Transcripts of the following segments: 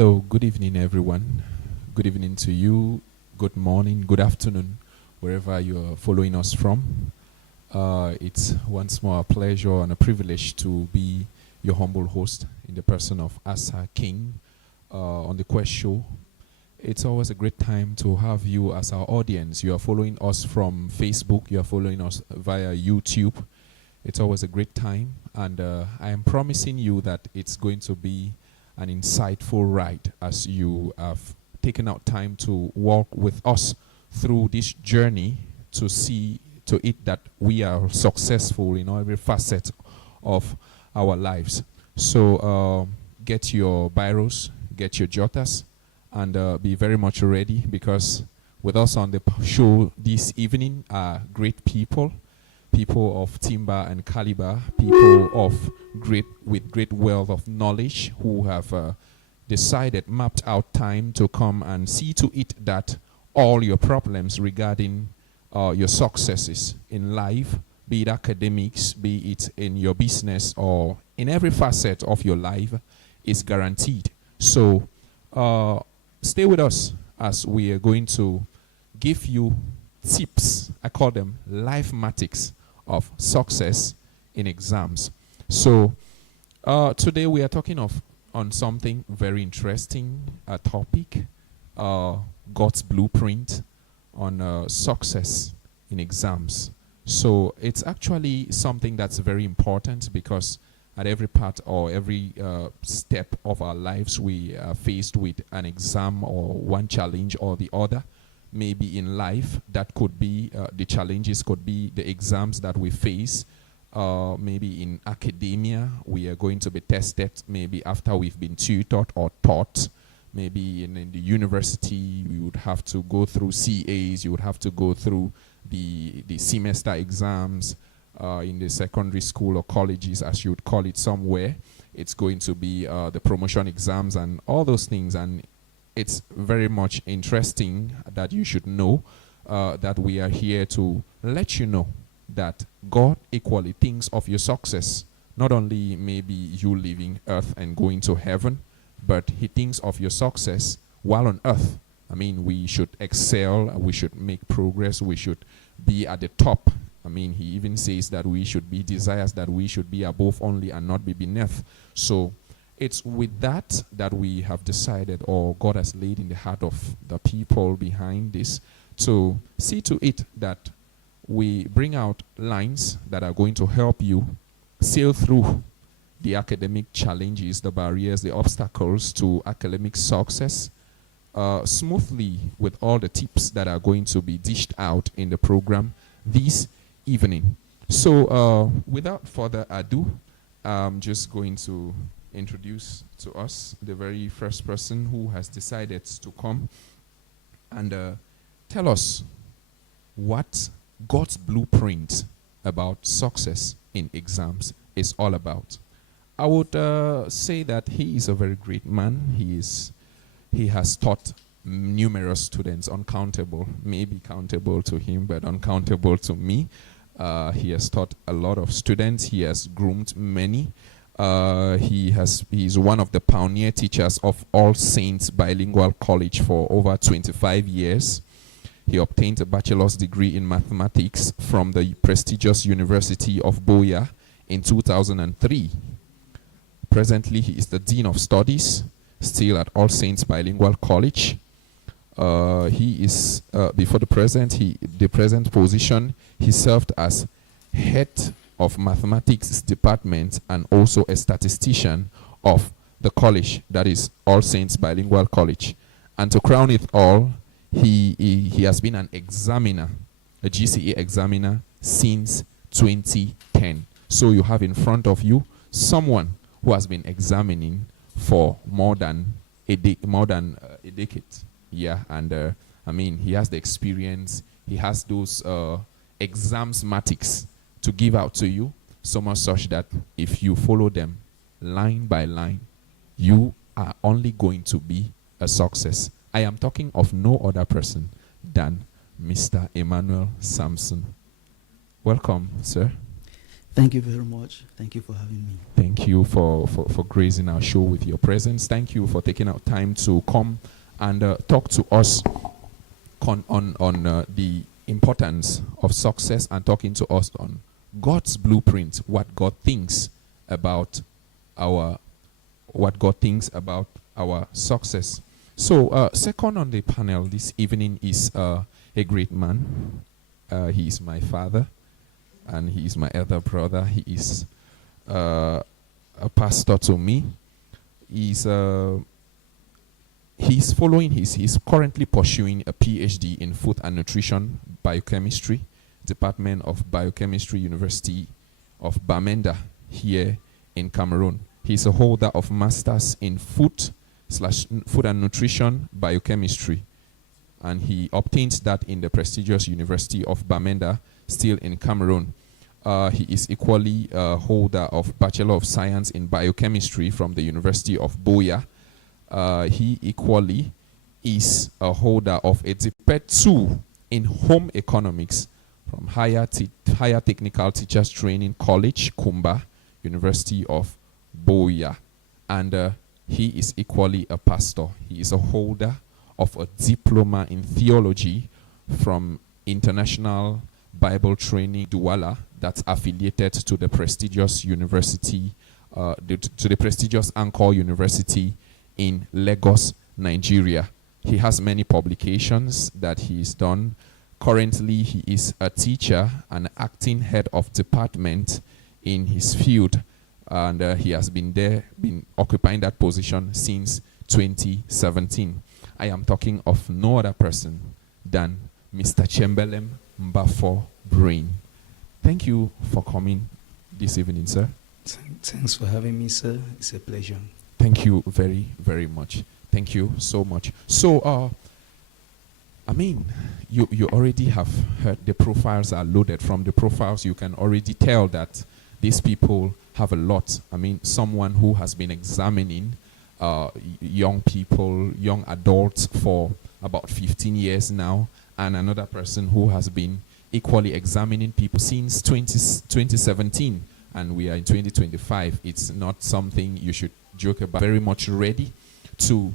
Hello, good evening, everyone. Good evening to you. Good morning, good afternoon, wherever you're following us from. It's once more a pleasure and a privilege to be your humble host in the person of Asa King on the Quest Show. It's always a great time to have you as our audience. You are following us from Facebook, you are following us via YouTube. It's always a great time, and I am promising you that it's going to be an insightful ride as you have taken out time to walk with us through this journey to see to it that we are successful in every facet of our lives. So get your biros, get your jotters, and be very much ready, because with us on the show this evening are great people of timber and caliber, people of great wealth of knowledge who have mapped out time to come and see to it that all your problems regarding your successes in life, be it academics, be it in your business or in every facet of your life, is guaranteed. So stay with us as we are going to give you tips. I call them lifematics of success in exams. So today we are talking on something very interesting, a topic, God's blueprint on success in exams. So it's actually something that's very important, because at every part or every step of our lives we are faced with an exam or one challenge or the other. Maybe in life, that could be the challenges, could be the exams that we face. Maybe in academia, we are going to be tested maybe after we've been tutored or taught. Maybe in the university, we would have to go through CAs, you would have to go through the semester exams. In the secondary school or colleges, as you would call it somewhere, it's going to be the promotion exams and all those things. And it's very much interesting that you should know that we are here to let you know that God equally thinks of your success. Not only maybe you leaving earth and going to heaven, but he thinks of your success while on earth. I mean, we should excel, we should make progress, we should be at the top. I mean, he even says that we should be desires, that we should be above only and not be beneath. So it's with that we have decided, or God has laid in the heart of the people behind this, to see to it that we bring out lines that are going to help you sail through the academic challenges, the barriers, the obstacles to academic success smoothly, with all the tips that are going to be dished out in the program this evening. So without further ado, I'm just going to introduce to us the very first person who has decided to come and tell us what God's blueprint about success in exams is all about. I would say that he is a very great man. He has taught numerous students, uncountable, maybe countable to him, but uncountable to me. He has taught a lot of students. He has groomed many. He's one of the pioneer teachers of All Saints Bilingual College for over 25 years. He obtained a bachelor's degree in mathematics from the prestigious University of Boya in 2003. Presently, he is the Dean of Studies, still at All Saints Bilingual College. He is, before the present position, he served as head of mathematics department and also a statistician of the college, that is All Saints Bilingual College. And to crown it all, he has been an examiner, a GCE examiner, since 2010. So you have in front of you someone who has been examining for more than a decade. Yeah, and I mean, he has the experience, he has those examsmatics to give out to you, so much such that if you follow them line by line, you are only going to be a success. I am talking of no other person than Mr. Emmanuel Samson. Welcome, sir. Thank you very much. Thank you for having me. Thank you for gracing our show with your presence. Thank you for taking out time to come and talk to us on the importance of success and talking to us on God's blueprint, what God thinks about our success. So, second on the panel this evening is a great man. He is my father, and he is my elder brother. He is a pastor to me. He's following he's currently pursuing a PhD in food and nutrition biochemistry, Department of Biochemistry, University of Bamenda here in Cameroon. He's a holder of Masters in Food and Nutrition Biochemistry, and he obtained that in the prestigious University of Bamenda, still in Cameroon. He is equally a holder of Bachelor of Science in Biochemistry from the University of Buea. He equally is a holder of a DPET 2 in Home Economics from Higher Technical Teachers Training College, Kumba, University of Buea. And he is equally a pastor. He is a holder of a diploma in theology from International Bible Training Douala, that's affiliated to the prestigious university, to the prestigious Anchor University in Lagos, Nigeria. He has many publications that he's done. Currently, he is a teacher and acting head of department in his field, and he has been occupying that position since 2017. I am talking of no other person than Mr. Chamberlain Mbafo Brain. Thank you for coming this evening, sir. Thanks for having me, sir. It's a pleasure. Thank you very, very much. Thank you so much. So, you already have heard the profiles are loaded. From the profiles, you can already tell that these people have a lot. Someone who has been examining young people, young adults for about 15 years now, and another person who has been equally examining people since 2017, and we are in 2025. It's not something you should joke about. Very much ready to,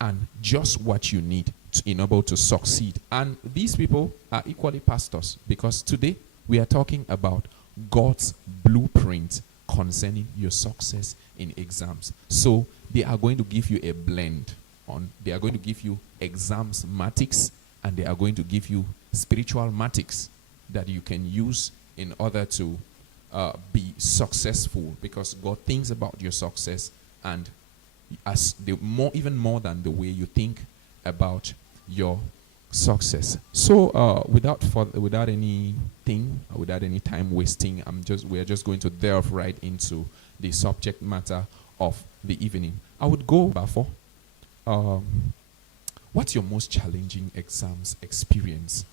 and just what you need in order to succeed. And these people are equally pastors, because today we are talking about God's blueprint concerning your success in exams. So they are going to give you a blend they are going to give you exams matics, and they are going to give you spiritual matics that you can use in order to be successful, because God thinks about your success, and even more than the way you think about your success. So without any time wasting, we are just going to delve right into the subject matter of the evening. I would go Bafo. What's your most challenging exams experience?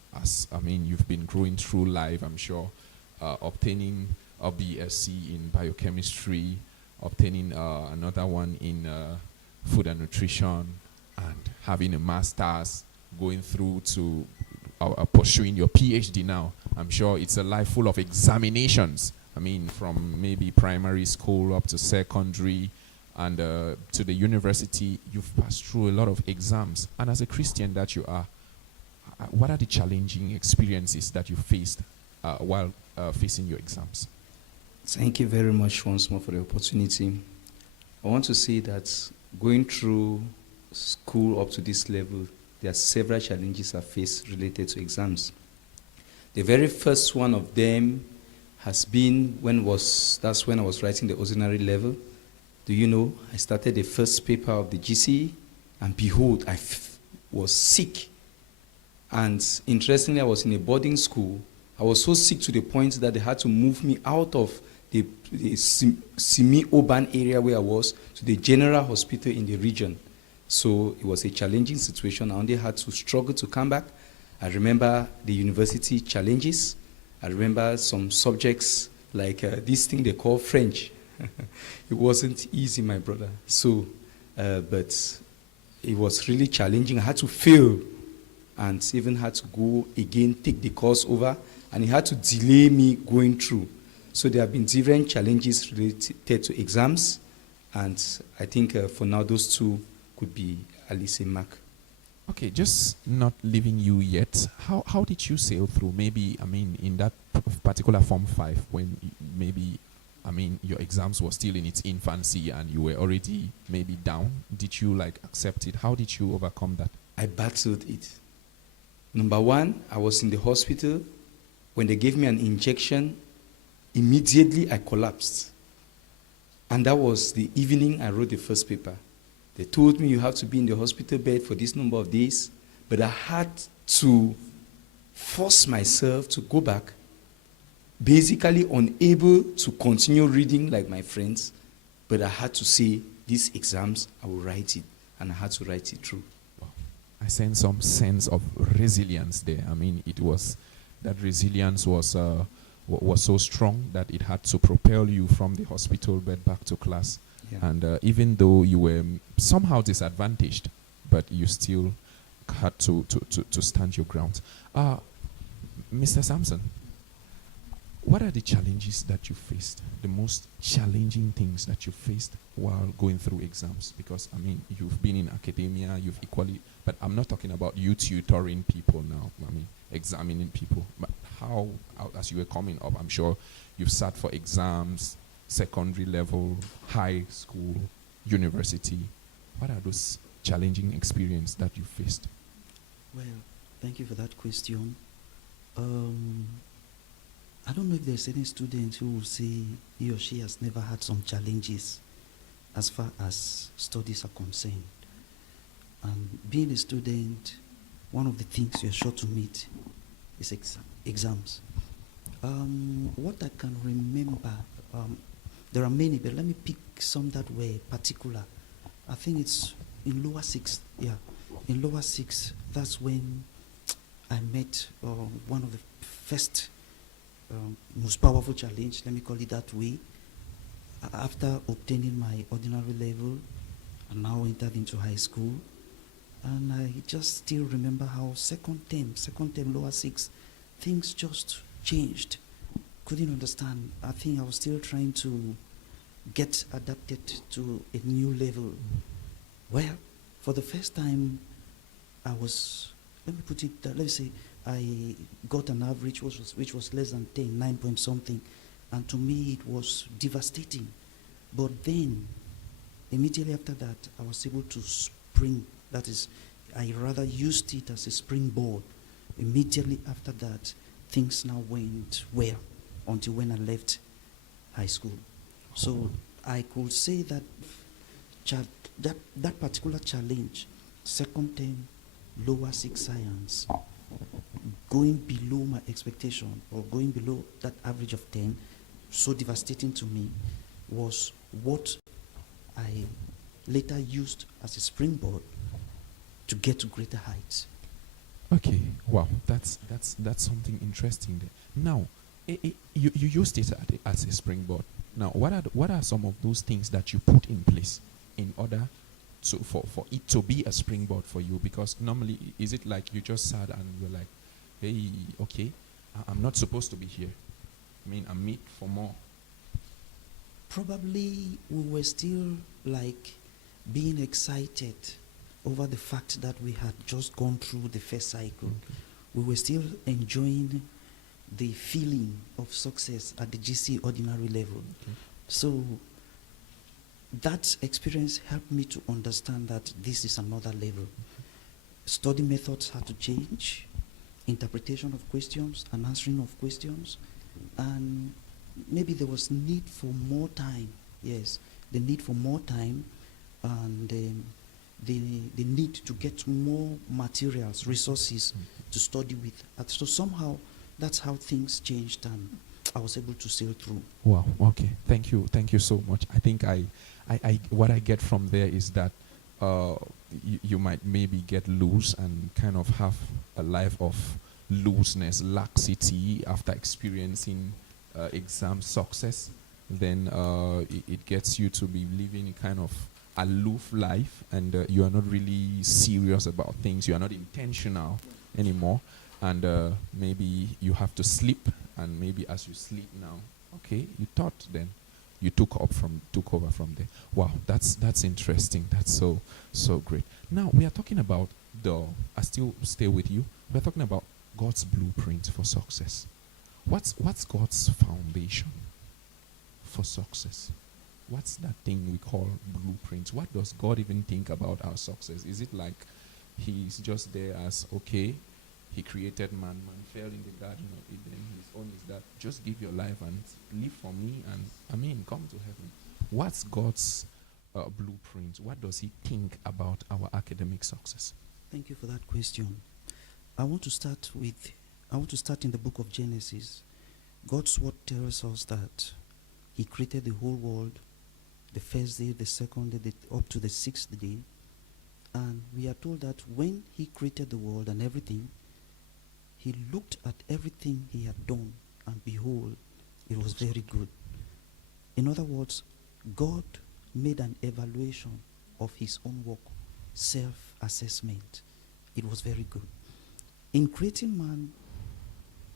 You've been growing through life, I'm sure, obtaining a BSc in biochemistry, obtaining another one in food and nutrition, and having a master's, going through to pursuing your PhD now. I'm sure it's a life full of examinations. From maybe primary school up to secondary, and to the university, you've passed through a lot of exams. And as a Christian that you are, what are the challenging experiences that you faced while facing your exams? Thank you very much once more for the opportunity. I want to say that going through school up to this level, there are several challenges I faced related to exams. The very first one of them has been when I was writing the ordinary level. Do you know, I started the first paper of the GCE, and behold, I was sick. And interestingly, I was in a boarding school. I was so sick to the point that they had to move me out of the semi-urban area where I was to the general hospital in the region. So it was a challenging situation. I only had to struggle to come back. I remember the university challenges. I remember some subjects like this thing they call French. It wasn't easy, my brother. So, but it was really challenging. I had to fail and even had to go again, take the course over, and it had to delay me going through. So there have been different challenges related to exams, and I think for now those two could be at least a mark. Okay, just not leaving you yet. How did you sail through? Maybe, I mean, in that particular Form 5, when maybe, I mean, your exams were still in its infancy and you were already maybe down. Did you like accept it? How did you overcome that? I battled it. Number one, I was in the hospital. When they gave me an injection, immediately I collapsed. And that was the evening I wrote the first paper. They told me you have to be in the hospital bed for this number of days, but I had to force myself to go back, basically unable to continue reading like my friends, but I had to say, these exams, I will write it, and I had to write it through. I sense some sense of resilience there. I mean, that resilience was so strong that it had to propel you from the hospital bed back to class. Yeah. And even though you were somehow disadvantaged, but you still had to stand your ground. Mr. Sampson, what are the challenges that you faced? The most challenging things that you faced while going through exams? Because, I mean, you've been in academia, you've equally, but I'm not talking about you tutoring people now. I mean, examining people. But how, as you were coming up, I'm sure you've sat for exams, secondary level, high school, university. What are those challenging experiences that you faced? Well, thank you for that question. I don't know if there's any student who will say he or she has never had some challenges as far as studies are concerned. And being a student, one of the things you're sure to meet is exams. What I can remember, there are many, but let me pick some that were particular. I think it's in lower six, in lower six, that's when I met one of the first most powerful challenge, let me call it that way. After obtaining my ordinary level, I now entered into high school. And I just still remember how second term, lower six, things just changed. Couldn't understand. I think I was still trying to get adapted to a new level. Well, for the first time, I was, let me put it, let me say, I got an average which was less than 10, 9 point something. And to me, it was devastating. But then, immediately after that, I was able to spring. That is, I rather used it as a springboard. Immediately after that, things now went well until when I left high school. So I could say that that particular challenge, second term, lower six science, going below my expectation or going below that average of 10, so devastating to me, was what I later used as a springboard to get to greater heights. Okay, wow, that's something interesting there. Now, you used it as a springboard. Now, what are some of those things that you put in place in order for it to be a springboard for you? Because normally, is it like you just sat and you're like, hey, okay, I'm not supposed to be here. I mean, I'm meant for more. Probably we were still like being excited over the fact that we had just gone through the first cycle. Okay. We were still enjoying the feeling of success at the GC ordinary level. Okay. So that experience helped me to understand that this is another level. Study methods had to change, interpretation of questions and answering of questions, and maybe there was need for more time. Yes, the need for more time, and the need to get more materials, resources to study with. So somehow that's how things changed, and I was able to sail through. Wow. Okay. Thank you so much. I think I what I get from there is that you might maybe get loose and kind of have a life of looseness, laxity after experiencing exam success. Then it gets you to be living kind of aloof life, and you are not really serious about things. You are not intentional anymore, and maybe you have to sleep, and maybe as you sleep now, Okay, you thought then. You took over from there. Wow, that's interesting. That's so great. Now we are talking about I still stay with you. We're talking about God's blueprint for success. What's God's foundation for success? What's that thing we call blueprint? What does God even think about our success? Is it like he's just there as, okay, he created man fell in the garden of Eden, his own is that, just give your life and live for me and, come to heaven. What's God's blueprint? What does he think about our academic success? Thank you for that question. I want to start in the book of Genesis. God's word tells us that he created the whole world, the first day, the second day, up to the sixth day. And we are told that when he created the world and everything, he looked at everything he had done, and behold, it was very good. In other words, God made an evaluation of his own work, self-assessment. It was very good. In creating man,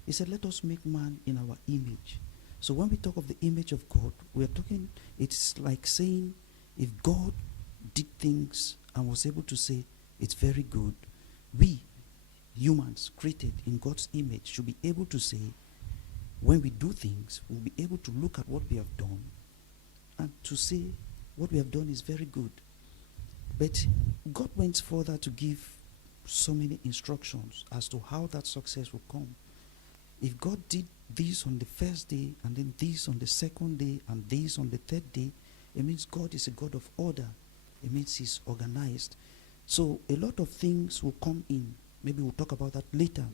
he said, let us make man in our image. So when we talk of the image of God, it's like saying, if God did things and was able to say, it's very good, we, humans created in God's image, should be able to say, when we do things, we'll be able to look at what we have done and to say, what we have done is very good. But God went further to give so many instructions as to how that success will come. If God did this on the first day, and then this on the second day, and this on the third day, it means God is a God of order. It means he's organized. So a lot of things will come in. Maybe we'll talk about that later.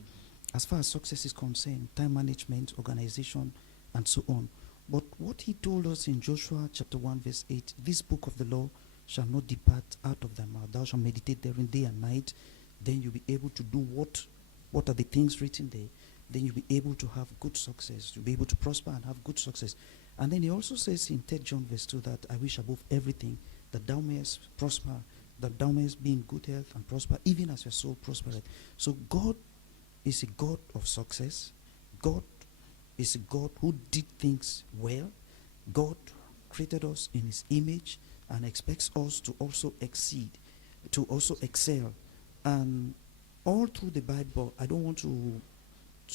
As far as success is concerned, time management, organization, and so on. But what he told us in Joshua chapter 1 verse 8, this book of the law shall not depart out of thy mouth. Thou shalt meditate therein day and night. Then you'll be able to do what are the things written there. Then you'll be able to have good success. You'll be able to prosper and have good success. And then he also says in 3 John verse 2 that I wish above everything that thou mayest prosper, that thou mayest be in good health and prosper, even as your soul prospereth. So God is a God of success. God is a God who did things well. God created us in his image and expects us to also exceed, to also excel. And all through the Bible, I don't want to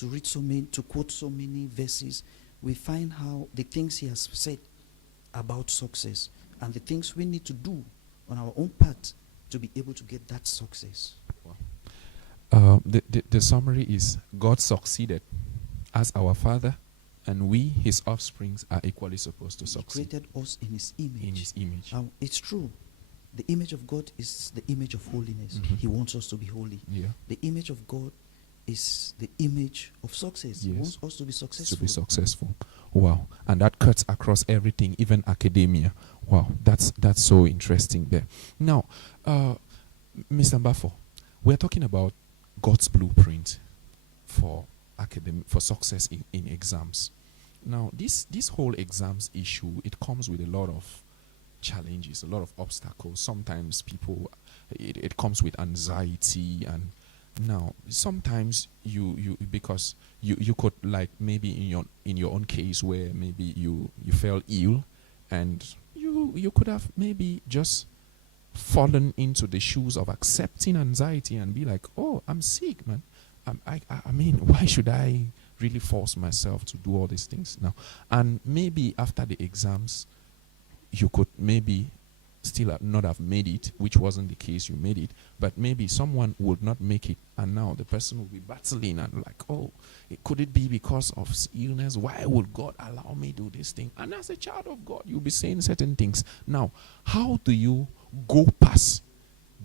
read to quote so many verses. We find how the things he has said about success and the things we need to do on our own path to be able to get that success. Wow. The summary is God succeeded as our Father, and we, his offsprings, are equally supposed to succeed. He created us in his image. In his image. It's true. The image of God is the image of holiness. Mhm. He wants us to be holy. Yeah. The image of God is the image of success. He Yes. wants us to be successful. To be successful. Wow. And that cuts across everything, even academia. Wow. That's so interesting there. Now, Mr. Mbafo, we're talking about God's blueprint for success in exams. Now, this whole exams issue, it comes with a lot of challenges, a lot of obstacles. Sometimes it comes with anxiety, and now sometimes you because you could, like, maybe in your own case where maybe you fell ill, and you could have maybe just fallen into the shoes of accepting anxiety and be like, oh, I'm sick, man. I mean, why should I really force myself to do all these things now? And maybe after the exams, you could maybe still not have made it, which wasn't the case, you made it, but maybe someone would not make it, and now the person will be battling and like, oh, could it be because of illness? Why would God allow me to do this thing? And as a child of God, you'll be saying certain things. Now, how do you go past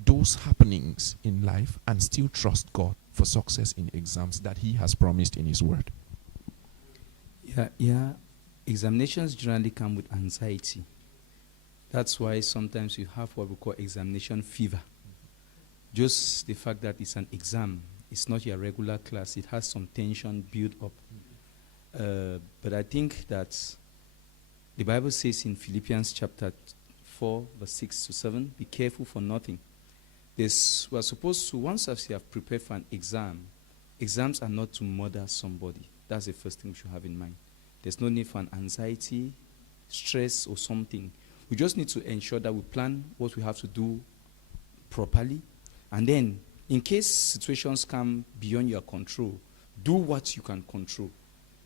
those happenings in life and still trust God for success in exams that he has promised in his word? Yeah. Examinations generally come with anxiety. That's why sometimes you have what we call examination fever. Just the fact that it's an exam, it's not your regular class, it has some tension built up. But I think that the Bible says in Philippians chapter 4, verse 6 to 7, be careful for nothing. We're supposed to, once you have prepared for an exam, exams are not to murder somebody. That's the first thing we should have in mind. There's no need for an anxiety, stress, or something. We just need to ensure that we plan what we have to do properly. And then, in case situations come beyond your control, do what you can control.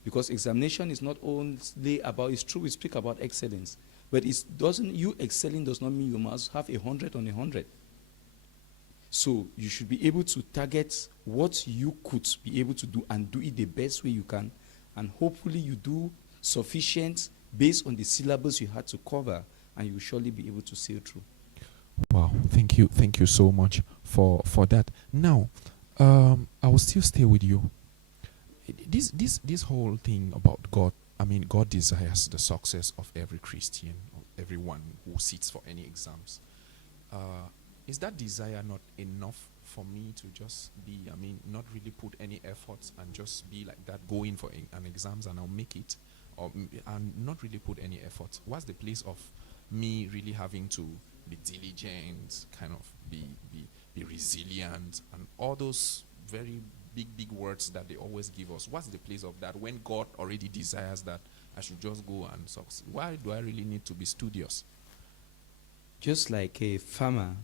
Because examination is not only about, it's true we speak about excellence, but you excelling does not mean you must have 100 on 100. So you should be able to target what you could be able to do and do it the best way you can. And hopefully you do sufficient based on the syllabus you had to cover, and you will surely be able to sail through. Wow, thank you so much for that. Now, I will still stay with you. This whole thing about God, I mean, God desires the success of every Christian, of everyone who sits for any exams. Is that desire not enough for me to just be, I mean, not really put any efforts and just be like that, go in for an exams and I'll make it, and not really put any effort? What's the place of me really having to be diligent, kind of be resilient, and all those very big words that they always give us? What's the place of that when God already desires that I should just go and succeed? Why do I really need to be studious? Just like a farmer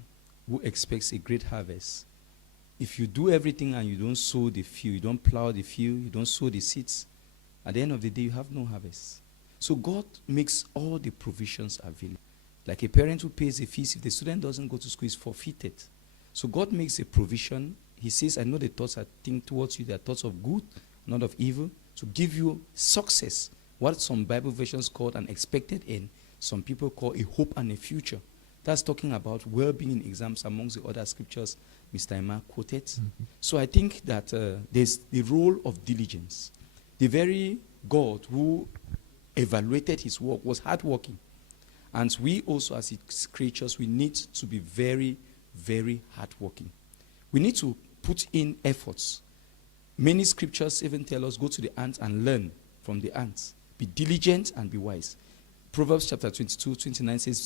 who expects a great harvest, if you do everything and you don't sow the field, you don't plow the field, you don't sow the seeds, at the end of the day, you have no harvest. So God makes all the provisions available. Like a parent who pays the fees, if the student doesn't go to school, is forfeited. So God makes a provision. He says, I know the thoughts I think towards you, they are thoughts of good, not of evil, to give you success. What some Bible versions call an expected end, some people call a hope and a future. That's talking about well-being in exams amongst the other scriptures Mr. Emma quoted. Mm-hmm. So I think that there's the role of diligence. The very God who evaluated his work was hardworking. And we also, as his creatures, we need to be very, very hardworking. We need to put in efforts. Many scriptures even tell us, go to the ants and learn from the ants. Be diligent and be wise. Proverbs chapter 22:29 says,